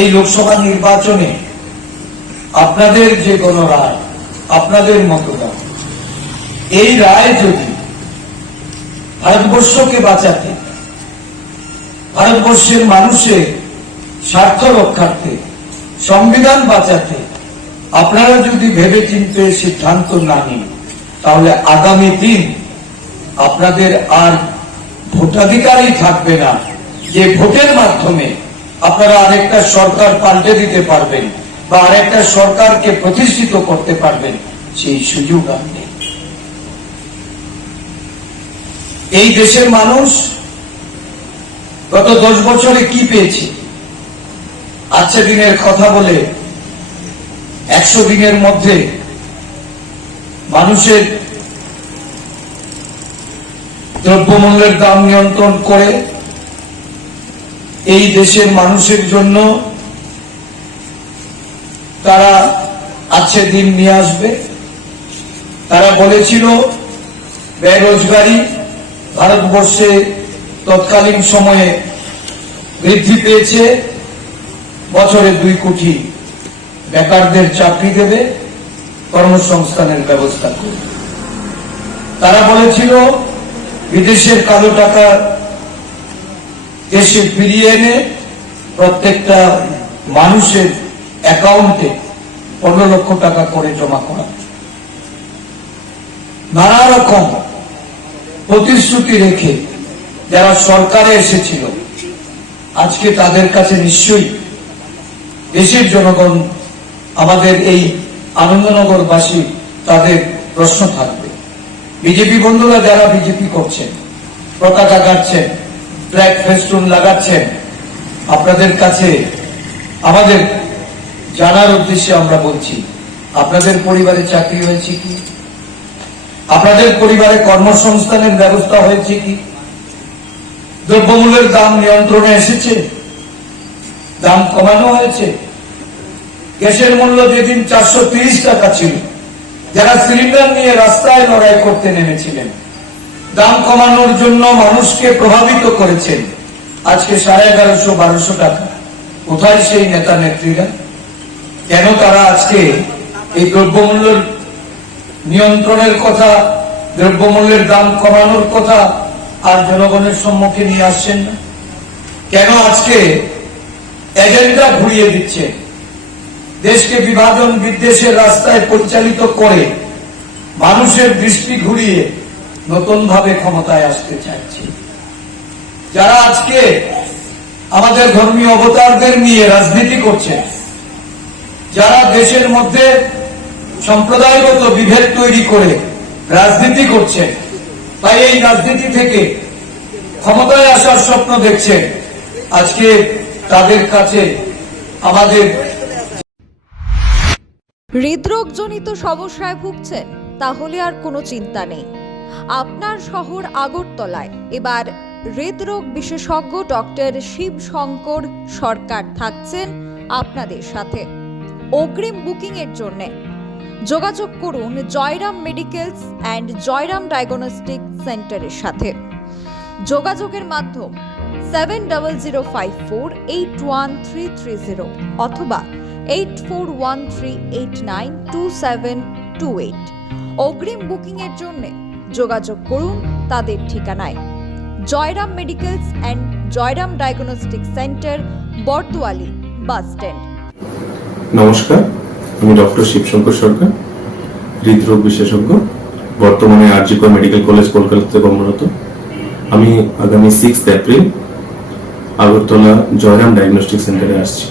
এই লোকসভা নির্বাচনে আপনাদের যে কোনো রায় আপনাদের মতদান, এই রায় যদি ভারতবর্ষকে বাঁচাতে, ভারতবর্ষের মানুষের স্বার্থ রক্ষার্থে সংবিধান বাঁচাতে আপনারা যদি ভেবে চিনতে সিদ্ধান্ত না নিন, তাহলে আগামী দিন আপনাদের আর ভোটাধিকারই থাকবে না। যে ভোটের মাধ্যমে আপনারা আরেকটা সরকার পাল্টে দিতে পারবেন বা আরেকটা সরকারকে প্রতিষ্ঠিত করতে পারবেন, সেই সুযোগ আর নেই। এই দেশের মানুষ গত দশ বছরে কি পেয়েছে? আজকে দিনের কথা বলে একশো দিনের মধ্যে মানুষের দ্রব্যমূল্যের দাম নিয়ন্ত্রণ করে এই দেশের মানুষের জন্য তারা আছে দিন নিয়ে আসবে। তারা বলেছিল, বেরোজগারি ভারতবর্ষে তৎকালীন সময়ে বৃদ্ধি পেয়েছে, বছরে দুই কোটি বেকারদের চাকরি দেবে, কর্মসংস্থানের ব্যবস্থা করবে। তারা বলেছিল, বিদেশের কালো টাকা দেশে ফিরিয়ে এনে প্রত্যেকটা মানুষের অ্যাকাউন্টে পনেরো লক্ষ টাকা করে জমা করা। নানা রকম প্রতিশ্রুতি রেখে যারা সরকারে এসেছিল, আজকে তাদের কাছে নিশ্চয়ই দেশের জনগণ, আমাদের এই আনন্দনগরবাসী তাদের প্রশ্ন থাকবে। বিজেপি বন্ধুরা, যারা বিজেপি করছেন, পতাকা কাটছেন ফ্ল্যাগ ফেস্টুন লাগাচ্ছেন। আপনাদের কাছে, আমাদের জানার উদ্দেশ্যে আমরা বলছি, আপনাদের পরিবারে চাকরি হয়েছে কি? আপনাদের পরিবারে কর্মসংস্থানের ব্যবস্থা হয়েছে কি? দ্রব্যমূল্যের দাম নিয়ন্ত্রণে এসেছে? দাম কমানো হয়েছে? গ্যাসের মূল্য যেদিন চারশো টাকা ছিল, যারা সিলিন্ডার নিয়ে রাস্তায় লড়াই করতে নেমেছিলেন দাম কমানোর জন্য মানুষকে প্রভাবিত করেছেন। আজকে সাড়ে এগারোশো, বারোশো টাকা। কোথায় সেই নেতা, নেত্রীরা? কেন তারা আজকে এই দ্রব্যমূল্যের নিয়ন্ত্রণের কথা, দ্রব্যমূল্যের দাম কমানোর কথা আর জনগণের সম্মুখে নিয়ে আসছেন না? কেন আজকে এজেন্ডা ঘুরিয়ে দিচ্ছে? দেশকে বিভাজন বিদ্বেষের রাস্তায় পরিচালিত করে মানুষের দৃষ্টি ঘুরিয়ে নতুন ভাবে ক্ষমতায় আসতে চাইছে। যারা আজকে আমাদের ধর্মীয় অবতারদের নিয়ে রাজনীতি করছে, যারা দেশের মধ্যে সম্প্রদায়গত বিভেদ তৈরি করে রাজনীতি করছে, তাই এই রাজনীতি থেকে ক্ষমতায় আসার স্বপ্ন দেখছে। আজকে তাদের কাছে আমাদের হৃদরোগজনিত সমস্যায় ভুগছেন তাহলে আর কোনো চিন্তা নেই। আপনার শহর আগরতলায়। এবার হৃদরোগ বিশেষজ্ঞ ডক্টর শিব শঙ্কর সরকার থাকছেন আপনাদের সাথে। অগ্রিম বুকিং এর জন্য যোগাযোগ করুন Jayaram medicals and Jayaram diagnostic সেন্টারের সাথে। যোগাযোগের মাধ্যম seven double zero five four eight one three three zero অথবা eight four one three eight nine two seven two eight. অগ্রিম বুকিংয়ের জন্য যোগাযোগ করুন তাদের ঠিকানায়। Jayaram medicals and Jayaram diagnostic centre Bardowali bus stand. নমস্কার, আমি ডক্টর শিবশঙ্কর সরকার, হৃদরোগ বিশেষজ্ঞ, বর্তমানে আরজিকর মেডিকেল কলেজ, কলকাতাতে কর্মরত। আমি আগামী six April Agartala Jayaram diagnostic সেন্টারে আসছি।